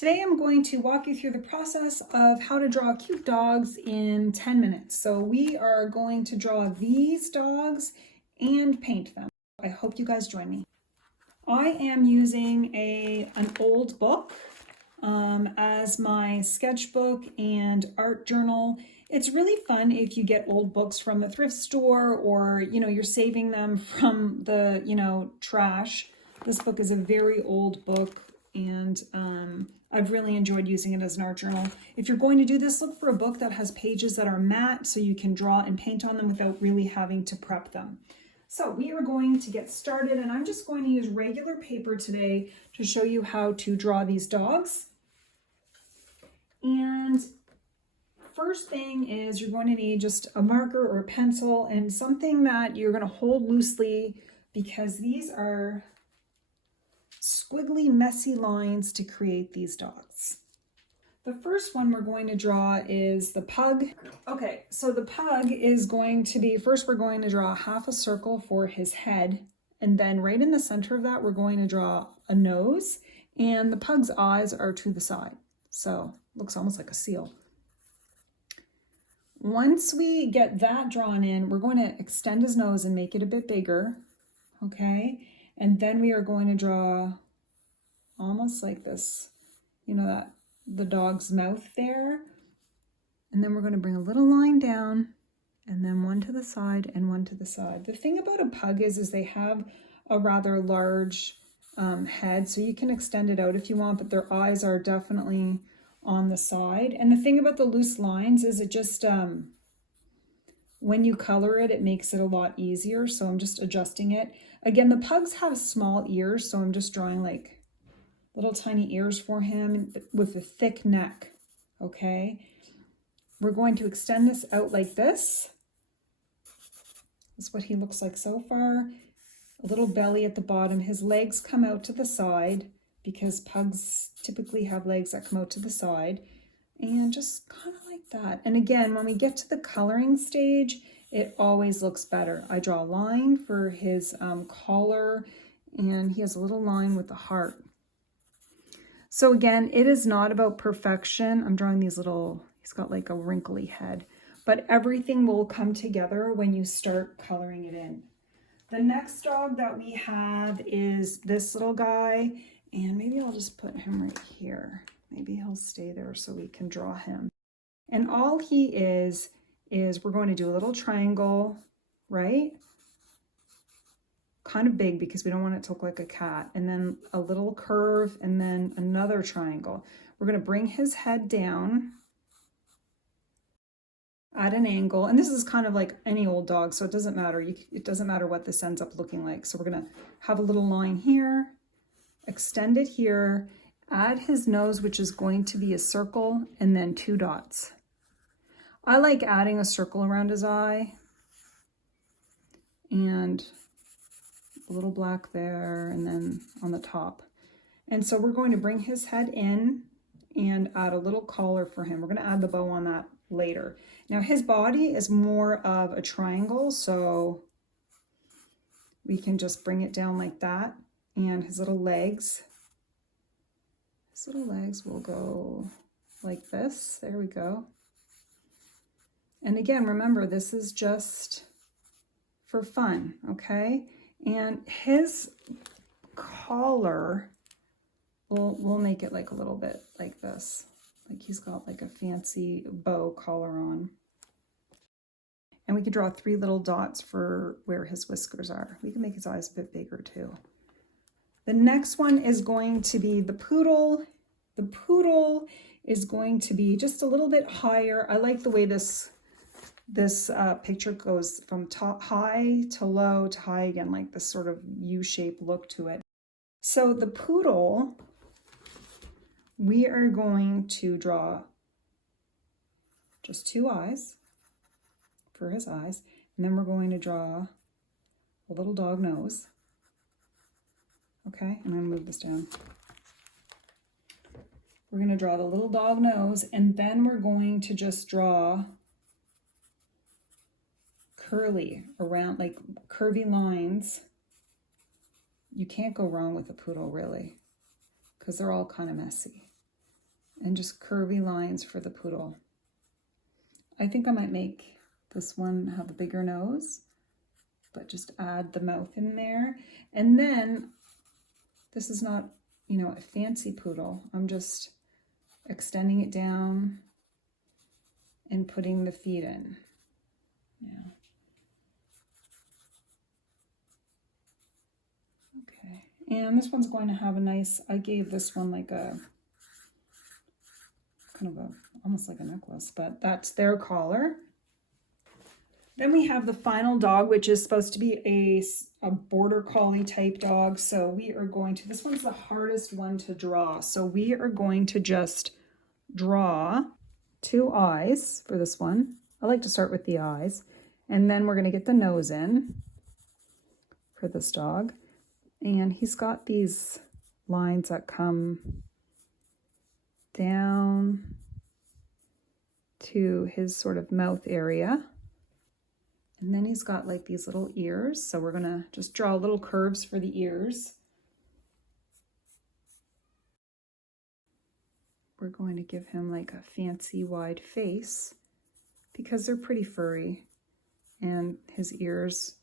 Today I'm going to walk you through the process of how to draw cute dogs in 10 minutes. So we are going to draw these dogs and paint them. I hope you guys join me. I am using an old book as my sketchbook and art journal. It's really fun if you get old books from the thrift store or, you're saving them from the, trash. This book is a very old book and I've really enjoyed using it as an art journal. If you're going to do this, look for a book that has pages that are matte so you can draw and paint on them without really having to prep them. So we are going to get started, and I'm just going to use regular paper today to show you how to draw these dogs. And first thing is you're going to need just a marker or a pencil and something that you're going to hold loosely because these are squiggly, messy lines to create these dogs. The first one we're going to draw is the pug. Okay, so the pug is going to be, first we're going to draw half a circle for his head, and then right in the center of that we're going to draw a nose, and the pug's eyes are to the side. So looks almost like a seal. Once we get that drawn in, we're going to extend his nose and make it a bit bigger, okay? And then we are going to draw almost like this, that the dog's mouth there. And then we're going to bring a little line down and then one to the side and one to the side. The thing about a pug is they have a rather large head, so you can extend it out if you want, but their eyes are definitely on the side. And the thing about the loose lines is it just, when you color it, it makes it a lot easier. So I'm just adjusting it. Again, the pugs have small ears, so I'm just drawing like little tiny ears for him with a thick neck, okay? We're going to extend this out like this. This is what he looks like so far. A little belly at the bottom. His legs come out to the side because pugs typically have legs that come out to the side. And just kind of like that. And again, when we get to the coloring stage, it always looks better. I draw a line for his collar, and he has a little line with the heart. So again, it is not about perfection. I'm drawing these little, he's got like a wrinkly head, but everything will come together when you start coloring it in. The next dog that we have is this little guy, and maybe I'll just put him right here. Maybe he'll stay there so we can draw him. And all he is we're going to do a little triangle, right? Kind of big because we don't want it to look like a cat. And then a little curve and then another triangle. We're going to bring his head down at an angle. And this is kind of like any old dog, so it doesn't matter. It doesn't matter what this ends up looking like. So we're going to have a little line here, extend it here, add his nose, which is going to be a circle, and then 2 dots. I like adding a circle around his eye and a little black there and then on the top. And so we're going to bring his head in and add a little collar for him. We're going to add the bow on that later. Now his body is more of a triangle, so we can just bring it down like that. And his little legs will go like this. There we go. And again, remember, this is just for fun, okay? And his collar, we'll make it like a little bit like this. Like he's got like a fancy bow collar on. And we could draw 3 little dots for where his whiskers are. We can make his eyes a bit bigger too. The next one is going to be the poodle. The poodle is going to be just a little bit higher. I like the way this picture goes from top high to low to high again, like this sort of U-shaped look to it. So the poodle, we are going to draw just 2 eyes for his eyes, and then we're going to draw a little dog nose. Okay, I'm going to move this down. We're going to draw the little dog nose, and then we're going to just draw curly around, like curvy lines. You can't go wrong with a poodle, really, because they're all kind of messy. and just curvy lines for the poodle. I think I might make this one have a bigger nose, but just add the mouth in there. And then this is not, you know, a fancy poodle. I'm just extending it down and putting the feet in. Yeah. Okay. And this one's going to have a nice, I gave this one like a kind of a, almost like a necklace, but that's their collar. Then we have the final dog, which is supposed to be a border collie type dog. So we are going to, this one's the hardest one to draw. So we are going to just draw 2 eyes for this one. I like to start with the eyes. And then we're going to get the nose in for this dog. And he's got these lines that come down to his sort of mouth area. And then he's got like these little ears. So we're gonna just draw little curves for the ears. We're going to give him like a fancy wide face because they're pretty furry. And his ears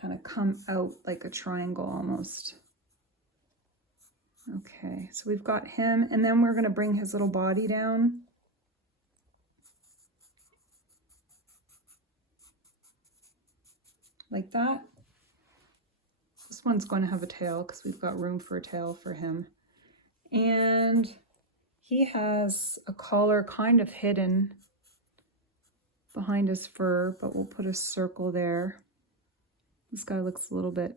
kind of come out like a triangle almost. Okay, so we've got him, and then we're gonna bring his little body down. Like that. This one's going to have a tail because we've got room for a tail for him. And he has a collar kind of hidden behind his fur, but we'll put a circle there. This guy looks a little bit,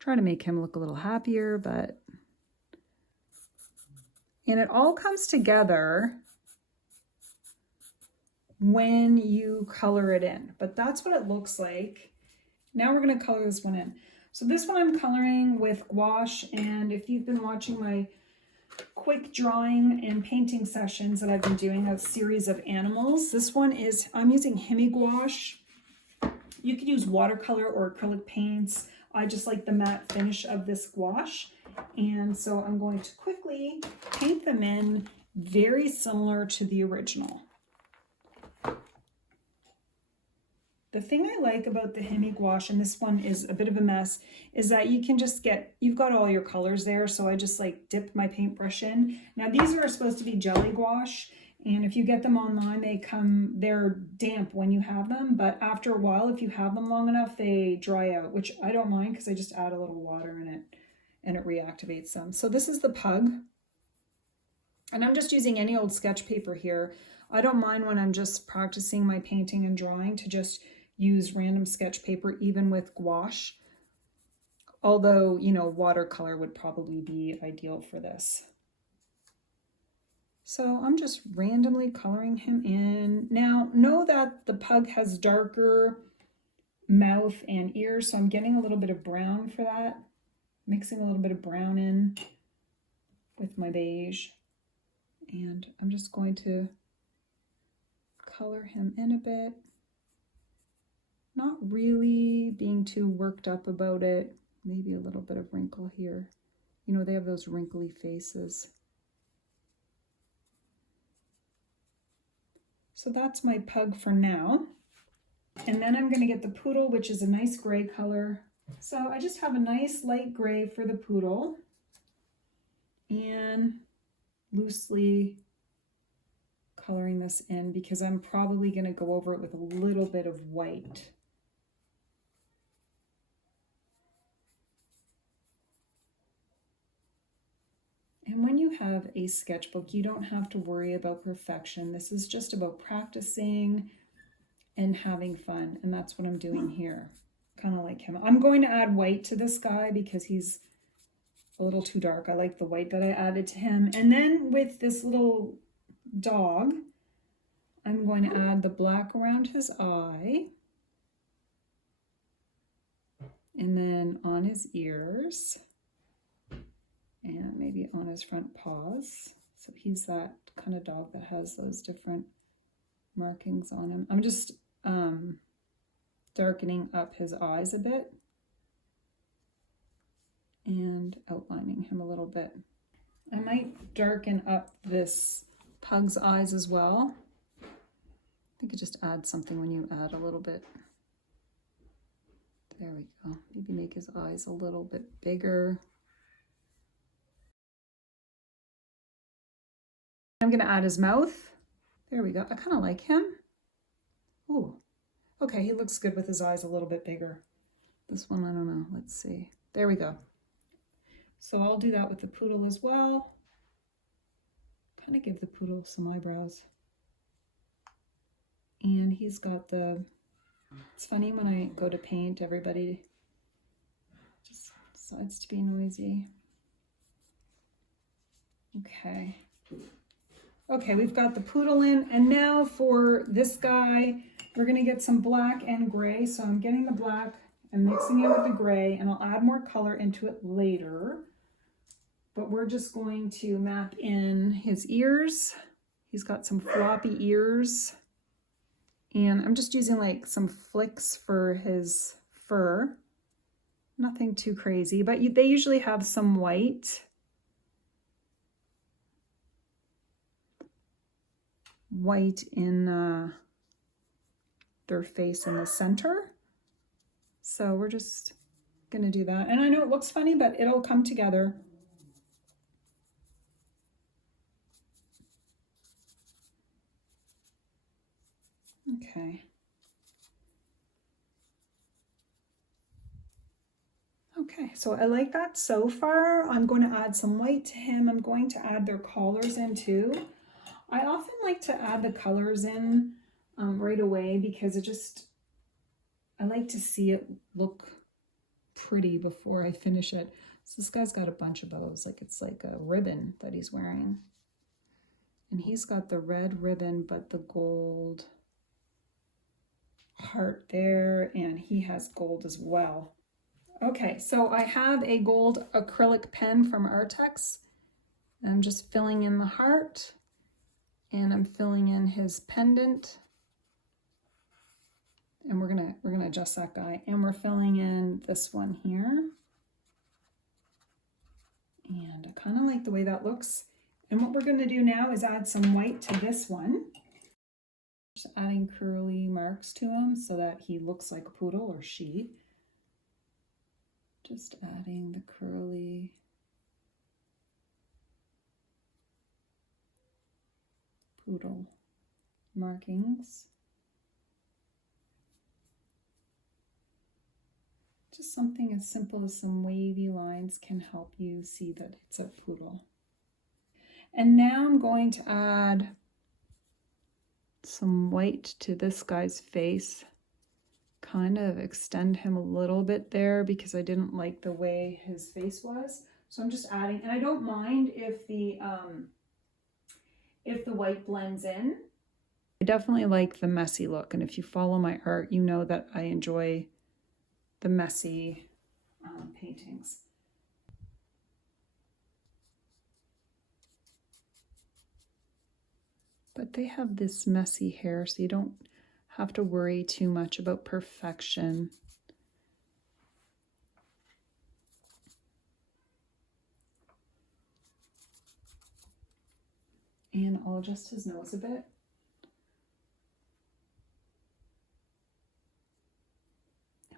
try to make him look a little happier, but, and it all comes together when you color it in, but that's what it looks like. Now we're going to color this one in. So this one I'm coloring with gouache, and if you've been watching my quick drawing and painting sessions that I've been doing, a series of animals, this one is, I'm using hemi gouache. You could use watercolor or acrylic paints. I just like the matte finish of this gouache, and so I'm going to quickly paint them in very similar to the original. The thing I like about the hemi gouache, and this one is a bit of a mess, is that you can just get, you've got all your colors there, so I just like dip my paintbrush in. Now these are supposed to be jelly gouache, and if you get them online, they're damp when you have them, but after a while, if you have them long enough, they dry out, which I don't mind because I just add a little water in it and it reactivates them. So this is the pug, and I'm just using any old sketch paper here. I don't mind when I'm just practicing my painting and drawing to just use random sketch paper, even with gouache. Although, you know, watercolor would probably be ideal for this. So I'm just randomly coloring him in. Now, know that the pug has darker mouth and ears, so I'm getting a little bit of brown for that. Mixing a little bit of brown in with my beige. And I'm just going to color him in a bit. Not really being too worked up about it. Maybe a little bit of wrinkle here. You know, they have those wrinkly faces. So that's my pug for now. And then I'm going to get the poodle, which is a nice gray color. So I just have a nice light gray for the poodle. And loosely coloring this in because I'm probably going to go over it with a little bit of white. And when you have a sketchbook, you don't have to worry about perfection. This is just about practicing and having fun. And that's what I'm doing here. Kind of like him. I'm going to add white to this guy because he's a little too dark. I like the white that I added to him. And then with this little dog, I'm going to add the black around his eye. And then on his ears. And maybe on his front paws. So he's that kind of dog that has those different markings on him. I'm just darkening up his eyes a bit and outlining him a little bit. I might darken up this pug's eyes as well. I think it just adds something when you add a little bit. There we go. Maybe make his eyes a little bit bigger. I'm gonna add his mouth. There we go. I kind of like him. Ooh, okay, he looks good with his eyes a little bit bigger. This one, I don't know. Let's see. There we go. So I'll do that with the poodle as well. Kind of give the poodle some eyebrows. And he's got the, it's funny when I go to paint, everybody just decides to be noisy. Okay. Okay, we've got the poodle in, and now for this guy, we're gonna get some black and gray. So I'm getting the black and mixing it with the gray, and I'll add more color into it later. But we're just going to map in his ears. He's got some floppy ears. And I'm just using like some flicks for his fur. Nothing too crazy, but they usually have some white. White in their face in the center. So we're just gonna do that. And I know it looks funny, but it'll come together. Okay. Okay, so I like that so far. I'm going to add some white to him. I'm going to add their collars in too. I often like to add the colors in right away because I like to see it look pretty before I finish it. So this guy's got a bunch of bows, like it's like a ribbon that he's wearing. And he's got the red ribbon, but the gold heart there, and he has gold as well. Okay, so I have a gold acrylic pen from Artex. I'm just filling in the heart, and I'm filling in his pendant. And we're gonna adjust that guy, and we're filling in this one here. And I kind of like the way that looks. And what we're gonna do now is add some white to this one. Just adding curly marks to him so that he looks like a poodle, or she. Just adding the curly poodle markings. Just something as simple as some wavy lines can help you see that it's a poodle. And now I'm going to add some white to this guy's face. Kind of extend him a little bit there because I didn't like the way his face was. So I'm just adding, and I don't mind if the white blends in. I definitely like the messy look, and if you follow my art, you know that I enjoy the messy paintings. But they have this messy hair, so you don't have to worry too much about perfection. And I'll adjust his nose a bit. And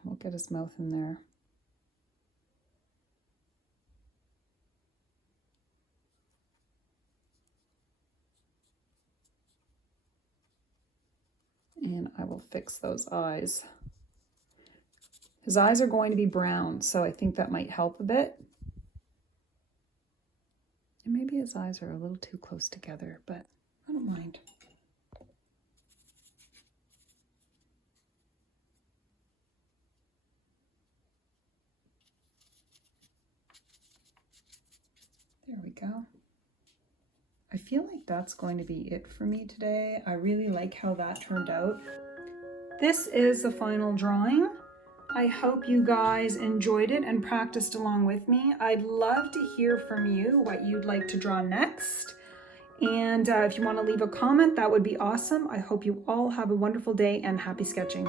we'll get his mouth in there. And I will fix those eyes. His eyes are going to be brown, so I think that might help a bit. And maybe his eyes are a little too close together, but I don't mind. There we go. I feel like that's going to be it for me today. I really like how that turned out. This is the final drawing. I hope you guys enjoyed it and practiced along with me. I'd love to hear from you what you'd like to draw next. And if you want to leave a comment, that would be awesome. I hope you all have a wonderful day and happy sketching.